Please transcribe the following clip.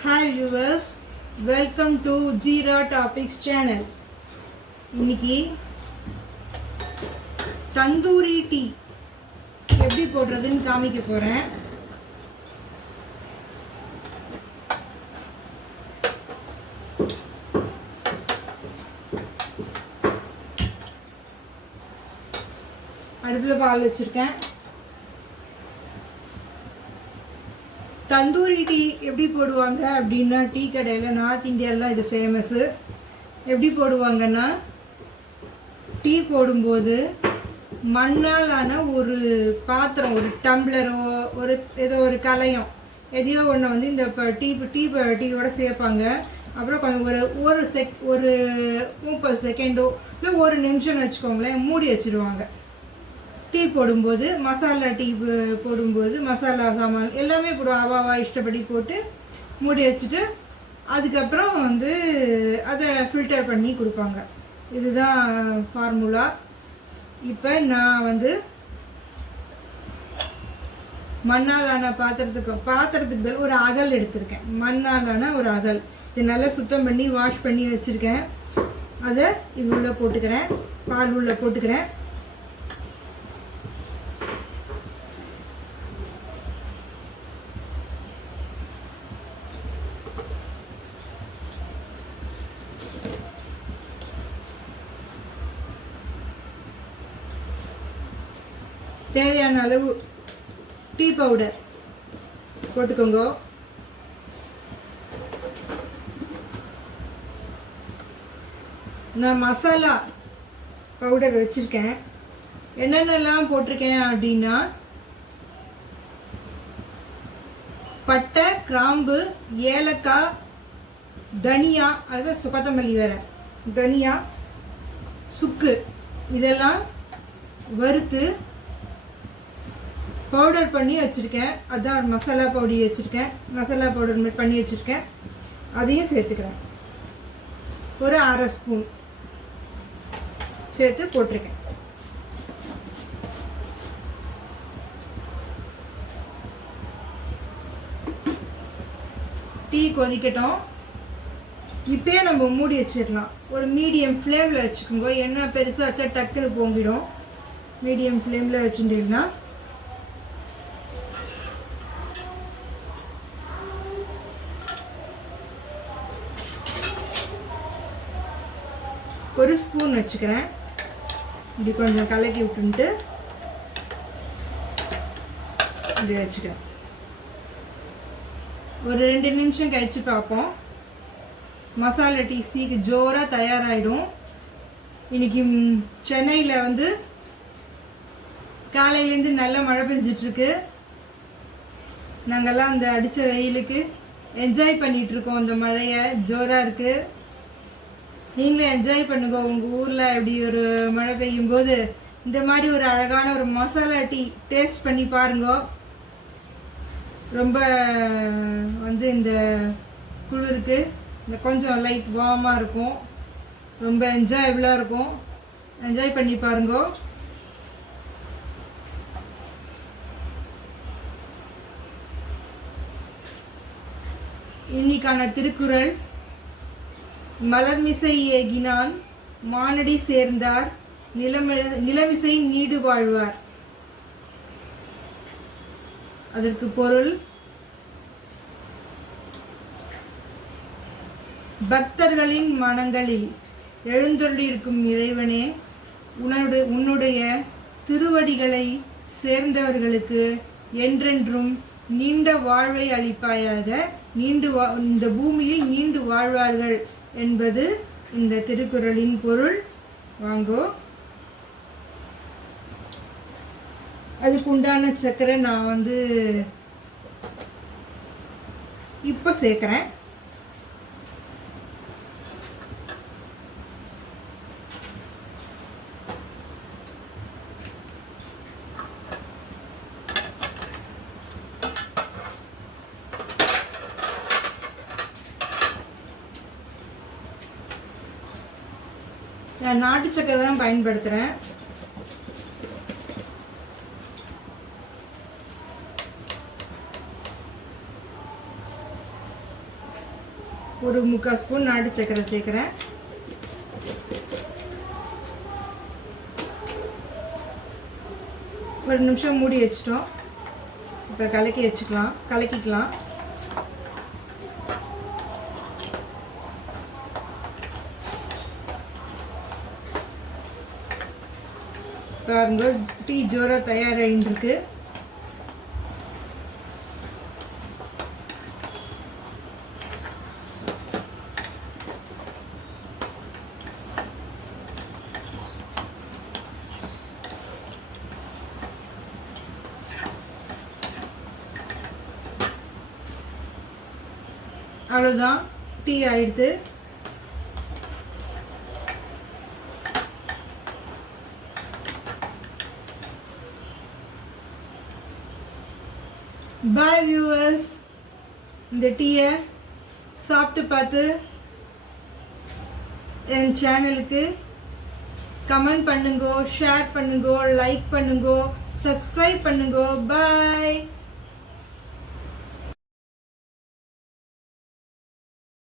Hi viewers, welcome to Jira Topics channel. இன்னைக்கு tandoori tea எப்படி போடுறதுன்னு காமிக்க போறேன். அடுப்புல பால் வச்சிருக்கேன். தந்தூரி டீ எப்படி போடுவாங்க அப்படின்னா, டீ கடையில் நார்த் இந்தியாவில் இது ஃபேமஸ்ஸு. எப்படி போடுவாங்கன்னா, டீ போடும்போது மண்ணால் ஆன ஒரு பாத்திரம், ஒரு டம்ளரோ ஏதோ ஒரு கலையம் எதையோ ஒன்று வந்து இந்த டீயோட சேர்ப்பாங்க. அப்புறம் கொஞ்சம் ஒரு 30 செகண்டோ இல்லை ஒரு நிமிஷம்னு வச்சுக்கோங்களேன், மூடி வச்சுருவாங்க. டீ போடும்போது மசாலா டீ போடும்போது மசாலா சாமான் எல்லாமே போடுவோம், அவாவா இஷ்டப்படி போட்டு மூடி வச்சுட்டு அதுக்கப்புறம் வந்து அதை ஃபில்டர் பண்ணி கொடுப்பாங்க. இதுதான் ஃபார்முலா. இப்போ நான் வந்து மண்ணாலான பாத்திரத்துக்கு பதில் ஒரு அகல் எடுத்திருக்கேன். மண்ணாலான ஒரு அகல், இது நல்லா சுத்தம் பண்ணி வாஷ் பண்ணி வச்சுருக்கேன். அதை இது உள்ளே போட்டுக்கிறேன், பால் உள்ளே போட்டுக்கிறேன். தேவையான அளவு டீ பவுடர் போட்டுக்கோங்க. நான் மசாலா பவுடர் வச்சுருக்கேன். என்னென்னலாம் போட்டிருக்கேன் அப்படின்னா, பட்டை, கிராம்பு, ஏலக்காய், தனியா, அதாவது கொத்தமல்லி வேற, தனியா, சுக்கு, இதெல்லாம் வறுத்து பவுடர் பண்ணி வச்சுருக்கேன். அதான் மசாலா மசாலா பவுடர் பண்ணி வச்சுருக்கேன். அதையும் சேர்த்துக்கிறேன். ஒரு 1/2 ஸ்பூன் சேர்த்து போட்டிருக்கேன். டீ கொதிக்கட்டும். இப்போயே நம்ம மூடி வச்சிடலாம். ஒரு மீடியம் ஃப்ளேமில் வச்சுக்கோங்க. எண்ணெய் பெருசாக வச்சா டக்குன்னு பொங்கிடும். மீடியம் ஃப்ளேமில் வச்சுட்டீங்கன்னா ஒரு ஸ்பூன் வச்சுக்கிறேன். இப்படி கொஞ்சம் கலக்கி விட்டுன்ட்டு இதை வச்சுக்கிறேன். ஒரு 2 நிமிஷம் கழிச்சு பார்ப்போம். மசாலா டீ ஜோராக தயாராகிடும். இன்னைக்கு சென்னையில் வந்து காலையிலேருந்து நல்ல மழை பெஞ்சிட்ருக்கு. நாங்கள்லாம் அந்த அடித்த வெயிலுக்கு என்ஜாய் பண்ணிகிட்ருக்கோம். அந்த மழையை ஜோராக இருக்குது. நீங்களே என்ஜாய் பண்ணுங்க. உங்கள் ஊரில் இப்படி ஒரு மழை பெய்யும் போது இந்த மாதிரி ஒரு அழகான ஒரு மசாலா டீ டேஸ்ட் பண்ணி பாருங்க. ரொம்ப வந்து இந்த குளிருக்கு இந்த கொஞ்சம் லைட் வார்மாக இருக்கும். ரொம்ப என்ஜாயபிளாக இருக்கும். என்ஜாய் பண்ணி பாருங்க. இன்னைக்கான திருக்குறள்: மலர்மிசை ஏகினான் மானடி சேர்ந்தார் நிலமிசை நீடு வாழ்வார். அதற்கு பொருள்: பக்தர்களின் மனங்களில் எழுந்தருளியிருக்கும் இறைவனே, உன்னுடைய திருவடிகளை சேர்ந்தவர்களுக்கு என்றென்றும் நீண்ட வாழ்வை அளிப்பாயாக. இந்த பூமியில் நீண்டு வாழ்வார்கள் என்பது இந்த திருக்குறளின் பொருள். வாங்கோ. அதுக்கு உண்டான சர்க்கரை நான் வந்து இப்போ சேர்க்குறேன். நான் நாட்டு சக்கரை தான் பயன்படுத்துகிறேன். ஒரு 3/4 ஸ்பூன் நாட்டு சக்கரை சேர்க்குறேன். ஒரு நிமிஷம் மூடி வச்சிட்டோம். இப்போ கலக்கிக்கலாம். பாருங்க, டீ ஜோரா தயாராகிட்டு இருக்கு. அவ்வளோதான், டீ ஆயிடுது. பாய் வியூவர்ஸ், இந்த டீயை சாப்பிட்டு பார்த்து என் சேனலுக்கு கமெண்ட் பண்ணுங்க, ஷேர் பண்ணுங்க, லைக் பண்ணுங்க, சப்ஸ்கிரைப் பண்ணுங்க. பாய்.